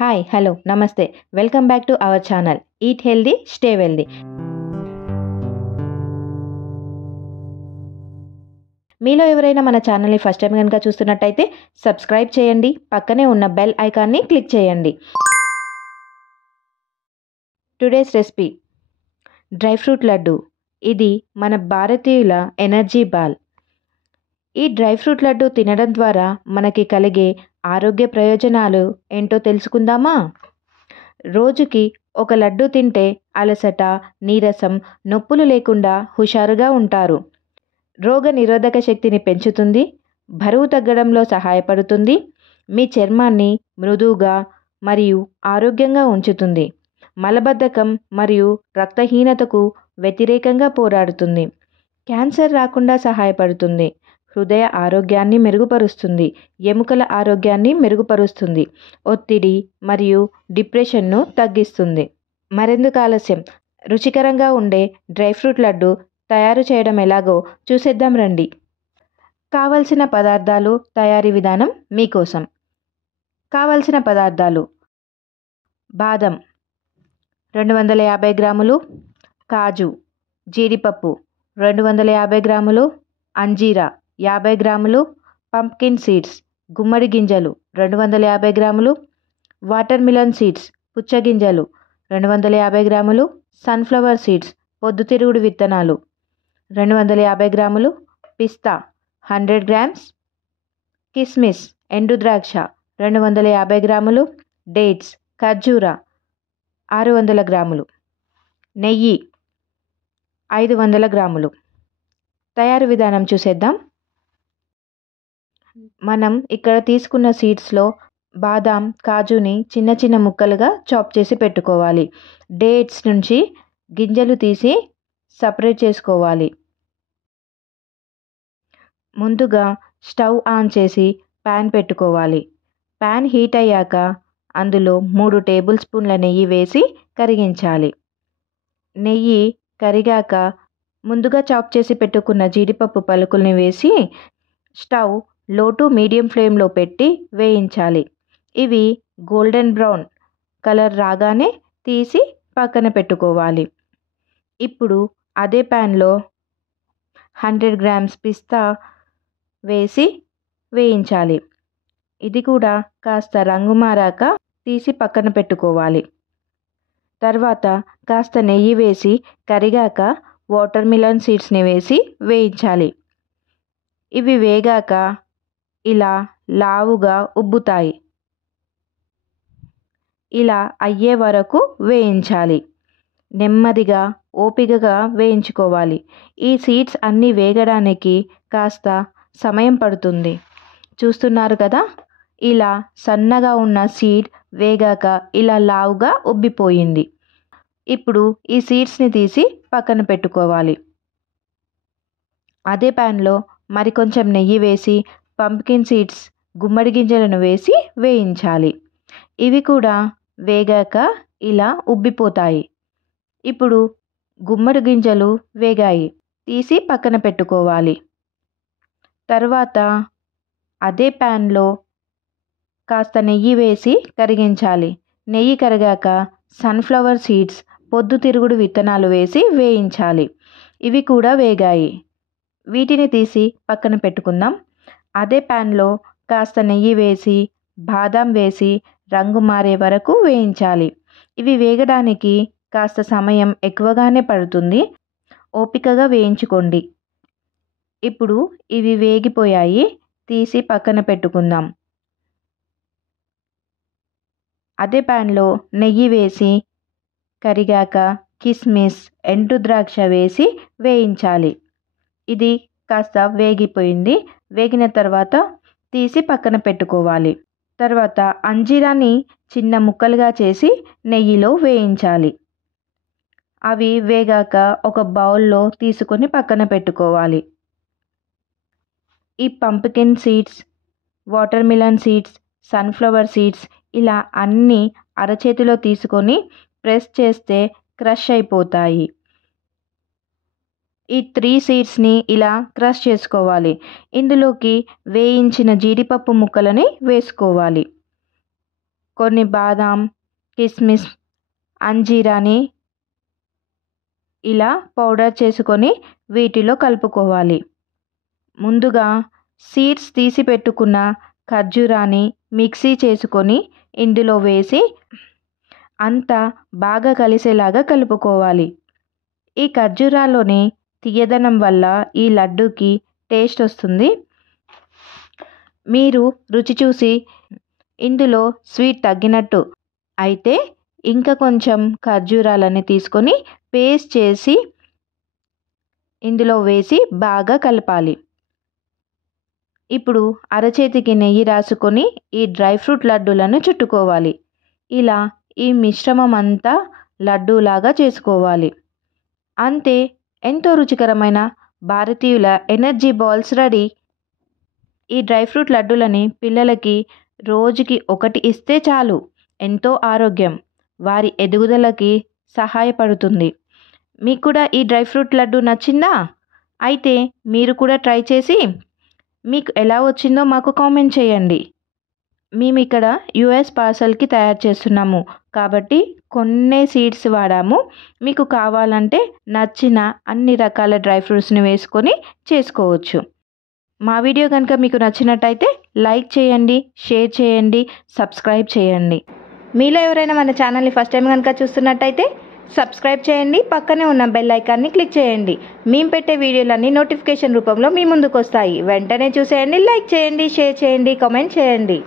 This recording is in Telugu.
హాయ్ హలో నమస్తే welcome back to our channel eat healthy stay wealthy. మీలో ఎవరైనా మన ఛానల్ని ఫస్ట్ టైం కనుక చూస్తున్నట్టయితే సబ్స్క్రైబ్ చేయండి, పక్కనే ఉన్న బెల్ ఐకాన్ని క్లిక్ చేయండి. Today's recipe dry fruit laddu. ఇది మన భారతీయుల ఎనర్జీ బాల్. ఈ డ్రై ఫ్రూట్ లడ్డు తినడం ద్వారా మనకి కలిగే ఆరోగ్య ప్రయోజనాలు ఏంటో తెలుసుకుందామా? రోజుకి ఒక లడ్డు తింటే అలసట, నీరసం, నొప్పులు లేకుండా హుషారుగా ఉంటారు. రోగ నిరోధక శక్తిని పెంచుతుంది, బరువు తగ్గడంలో సహాయపడుతుంది, మీ చర్మాన్ని మృదువుగా మరియు ఆరోగ్యంగా ఉంచుతుంది, మలబద్ధకం మరియు రక్తహీనతకు వ్యతిరేకంగా పోరాడుతుంది, క్యాన్సర్ రాకుండా సహాయపడుతుంది, హృదయ ఆరోగ్యాన్ని మెరుగుపరుస్తుంది, ఎముకల ఆరోగ్యాన్ని మెరుగుపరుస్తుంది, ఒత్తిడి మరియు డిప్రెషన్ను తగ్గిస్తుంది. మరెందుకు ఆలస్యం, రుచికరంగా ఉండే డ్రై ఫ్రూట్ లడ్డు తయారు చేయడం ఎలాగో చూసేద్దాం రండి. కావలసిన పదార్థాలు, తయారీ విధానం మీకోసం. కావలసిన పదార్థాలు: బాదం 250 గ్రాములు, కాజు, జీడిపప్పు 250 గ్రాములు, అంజీరా 50 గ్రాములు, పంప్కిన్ సీడ్స్ గుమ్మడి గింజలు 250 గ్రాములు, వాటర్ మిలన్ సీడ్స్ పుచ్చగింజలు 250 గ్రాములు, సన్ఫ్లవర్ సీడ్స్ పొద్దుతిరుగుడు విత్తనాలు 250 గ్రాములు, పిస్తా 100 గ్రామ్స్, కిస్మిస్ ఎండు ద్రాక్ష 250 గ్రాములు, డేట్స్ ఖర్జూర 600 గ్రాములు, నెయ్యి 500 గ్రాములు. తయారు విధానం చూసేద్దాం. మనం ఇక్కడ తీసుకున్న సీడ్స్లో బాదాం, కాజుని చిన్న చిన్న ముక్కలుగా చాప్ చేసి పెట్టుకోవాలి. డేట్స్ నుంచి గింజలు తీసి సపరేట్ చేసుకోవాలి. ముందుగా స్టవ్ ఆన్ చేసి ప్యాన్ పెట్టుకోవాలి. ప్యాన్ హీట్ అయ్యాక అందులో 3 టేబుల్ స్పూన్ల నెయ్యి వేసి కరిగించాలి. నెయ్యి కరిగాక ముందుగా చాప్ చేసి పెట్టుకున్న జీడిపప్పు పలుకుల్ని వేసి స్టవ్ లో టు మీడియం ఫ్లేమ్లో పెట్టి వేయించాలి. ఇవి గోల్డెన్ బ్రౌన్ కలర్ రాగానే తీసి పక్కన పెట్టుకోవాలి. ఇప్పుడు అదే ప్యాన్లో 100 గ్రామ్స్ పిస్తా వేసి వేయించాలి. ఇది కూడా కాస్త రంగు మారాక తీసి పక్కన పెట్టుకోవాలి. తర్వాత కాస్త నెయ్యి వేసి కరిగాక వాటర్ మిలన్ సీడ్స్ని వేసి వేయించాలి. ఇవి వేగాక ఇలా లావుగా ఉబ్బుతాయి. ఇలా అయ్యే వరకు వేయించాలి. నెమ్మదిగా ఓపికగా వేయించుకోవాలి. ఈ సీడ్స్ అన్నీ వేగడానికి కాస్త సమయం పడుతుంది. చూస్తున్నారు కదా, ఇలా సన్నగా ఉన్న సీడ్ వేగాక ఇలా లావుగా ఉబ్బిపోయింది. ఇప్పుడు ఈ సీడ్స్ని తీసి పక్కన పెట్టుకోవాలి. అదే ప్యాన్లో మరికొంచెం నెయ్యి వేసి పంప్కిన్ సీడ్స్ గుమ్మడి గింజలను వేసి వేయించాలి. ఇవి కూడా వేగాక ఇలా ఉబ్బిపోతాయి. ఇప్పుడు గుమ్మడి గింజలు వేగాయి, తీసి పక్కన పెట్టుకోవాలి. తర్వాత అదే ప్యాన్లో కాస్త నెయ్యి వేసి కరిగించాలి. నెయ్యి కరిగాక సన్ఫ్లవర్ సీడ్స్ పొద్దుతిరుగుడు విత్తనాలు వేసి వేయించాలి. ఇవి కూడా వేగాయి. వీటిని తీసి పక్కన పెట్టుకుందాం. అదే ప్యాన్లో కాస్త నెయ్యి వేసి బాదం వేసి రంగు మారే వరకు వేయించాలి. ఇవి వేగడానికి కాస్త సమయం ఎక్కువగానే పడుతుంది. ఓపికగా వేయించుకోండి. ఇప్పుడు ఇవి వేగిపోయాయి, తీసి పక్కన పెట్టుకుందాం. అదే ప్యాన్లో నెయ్యి వేసి కరిగాక కిస్మిస్ ఎండు ద్రాక్ష వేసి వేయించాలి. ఇది కాస్త వేగిపోయింది. వేగిన తర్వాత తీసి పక్కన పెట్టుకోవాలి. తర్వాత అంజీరాని చిన్న ముక్కలుగా చేసి నెయ్యిలో వేయించాలి. అవి వేగాక ఒక బౌల్లో తీసుకొని పక్కన పెట్టుకోవాలి. ఈ pumpkin seeds, water melon seeds, sunflower seeds ఇలా అన్నీ అరచేతిలో తీసుకొని ప్రెస్ చేస్తే క్రష్ అయిపోతాయి. ఈ 3 సీడ్స్ని ఇలా క్రష్ చేసుకోవాలి. ఇందులోకి వేయించిన జీడిపప్పు ముక్కలని వేసుకోవాలి. కొన్ని బాదాం, కిస్మిస్, అంజీరాని ఇలా పౌడర్ చేసుకొని వీటిలో కలుపుకోవాలి. ముందుగా సీడ్స్ తీసి పెట్టుకున్న ఖర్జూరాన్ని మిక్సీ చేసుకొని ఇందులో వేసి అంతా బాగా కలిసేలాగా కలుపుకోవాలి. ఈ ఖర్జూరాలోని తీయదనం వల్ల ఈ లడ్డూకి టేస్ట్ వస్తుంది. మీరు రుచి చూసి ఇందులో స్వీట్ తగ్గినట్టు అయితే ఇంకా కొంచెం ఖర్జూరాలని తీసుకొని పేస్ట్ చేసి ఇందులో వేసి బాగా కలపాలి. ఇప్పుడు అరచేతికి నెయ్యి రాసుకొని ఈ డ్రై ఫ్రూట్ లడ్డూలను చుట్టుకోవాలి. ఇలా ఈ మిశ్రమం అంతా లడ్డూలాగా చేసుకోవాలి. అంతే, ఎంతో రుచికరమైన భారతీయుల ఎనర్జీ బాల్స్ రెడీ. ఈ డ్రై ఫ్రూట్ లడ్డూలని పిల్లలకి రోజుకి ఒకటి ఇస్తే చాలు, ఎంతో ఆరోగ్యం, వారి ఎదుగుదలకి సహాయపడుతుంది. మీకు కూడా ఈ డ్రై ఫ్రూట్ లడ్డు నచ్చిందా? అయితే మీరు కూడా ట్రై చేసి మీకు ఎలా వచ్చిందో మాకు కామెంట్ చేయండి. మేము ఇక్కడ యుఎస్ పార్సల్కి తయారు చేస్తున్నాము కాబట్టి కొన్ని సీడ్స్ వాడాము. మీకు కావాలంటే నచ్చిన అన్ని రకాల డ్రై ఫ్రూట్స్ని వేసుకొని చేసుకోవచ్చు. మా వీడియో కనుక మీకు నచ్చినట్టయితే లైక్ చేయండి, షేర్ చేయండి, సబ్స్క్రైబ్ చేయండి. మీలో ఎవరైనా మన ఛానల్ని ఫస్ట్ టైం కనుక చూస్తున్నట్టయితే సబ్స్క్రైబ్ చేయండి, పక్కనే ఉన్న బెల్ ఐకాన్ని క్లిక్ చేయండి. మేము పెట్టే వీడియోలన్నీ నోటిఫికేషన్ రూపంలో మీ ముందుకు వస్తాయి. వెంటనే చూసేయండి, లైక్ చేయండి, షేర్ చేయండి, కామెంట్ చేయండి.